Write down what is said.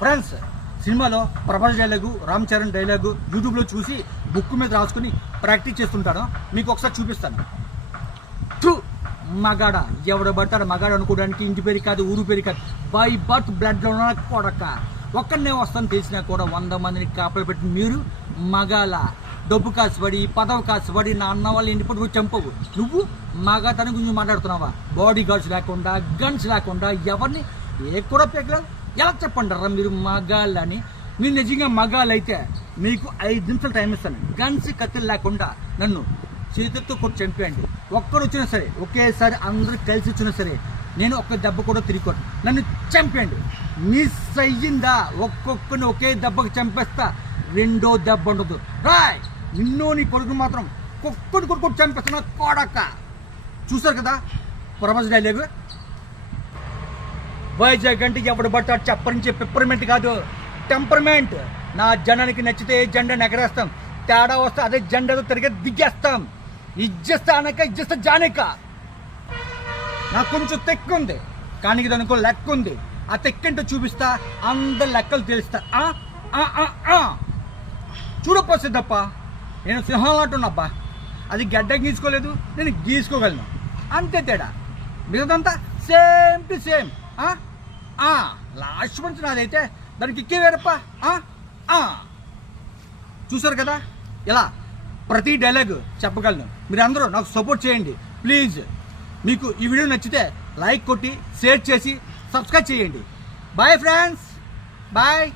Friends, సినిమాలో Prabhas dialogue, Ram Charan dialogue యూట్యూబ్లో చూసి బుక్ మీద రాసుకుని ప్రాక్టీస్ చేస్తుంటాను. మీకు ఒకసారి చూపిస్తాను. మగాడ ఎవడ పడతాడు మగాడు అనుకోవడానికి ఇంటి పేరు కాదు, ఊరు పేరు కాదు, బై బర్త్ బ్లడ్లో ఉన్న కొడక. ఒక్కడనే వస్తాను తెలిసినా కూడా 100 మందిని కాపలు పెట్టి మీరు మగాల డబ్బు కాసుపడి, పదవి కాసుపడి, నా అన్న వాళ్ళు ఇంటిపడి నువ్వు చంపవు. నువ్వు మగాతని గురించి మాట్లాడుతున్నావా? బాడీ గార్డ్స్ లేకుండా, గన్స్ లేకుండా, ఎవరిని ఏ కూడా పెగలేదు. ఎలా చెప్పంటారా మీరు మగాళ్ళని? మీరు నిజంగా మగాళ్ళైతే మీకు 5 నిమిషాలు టైం ఇస్తాను. గన్స్ కత్తులు లేకుండా నన్ను చేతులతో కొట్టి చంపేయండి. ఒక్కడు వచ్చినా సరే, ఒకేసారి అందరూ కలిసి వచ్చినా సరే, నేను ఒక్క దెబ్బ కూడా తిరిగి నన్ను చంపేయండి. మిస్ అయ్యిందా ఒక్కొక్కరిని ఒకే దెబ్బకి చంపేస్తా, రెండో దెబ్బ ఉండదు. రాయ్, నిన్ను నీ కొడుకుని మాత్రం కొట్టుకొని కొట్టుకొని చంపేస్తున్నా కొడక. చూసారు కదా ప్రభాస్ డైలాగు. వైజాగ్ అంటే ఎవడు పట్టాడు చెప్పరించి పెప్పర్మెంట్ కాదు, టెంపర్మెంట్. నా జనానికి నచ్చితే జెండా ఎగరేస్తాం, తేడా వస్తే అదే జెండాతో తిరిగి దిగ్గేస్తాం. ఇజ్జేస్తా అనక ఇజ్జేస్తా జానేక. నాకు కొంచెం తెక్కు ఉంది, కానీ దానికో లెక్క ఉంది. ఆ తెక్కంటో చూపిస్తా, అందరి లెక్కలు తెలుస్తా. చూడపోసేదప్ప, నేను సింహం అంటున్నాబ్బా. అది గడ్డ గీసుకోలేదు, నేను గీసుకోగలను, అంతే తేడా. మిగతాదంతా సేమ్ టు సేమ్. లాస్ట్ మంచి నాదైతే దానికి ఇక్కే వేరప్ప. చూసారు కదా ఇలా ప్రతి డైలాగ్ చెప్పగలను. మీరు అందరూ నాకు సపోర్ట్ చేయండి ప్లీజ్. మీకు ఈ వీడియో నచ్చితే లైక్ కొట్టి, షేర్ చేసి, సబ్స్క్రైబ్ చేయండి. Bye friends, bye.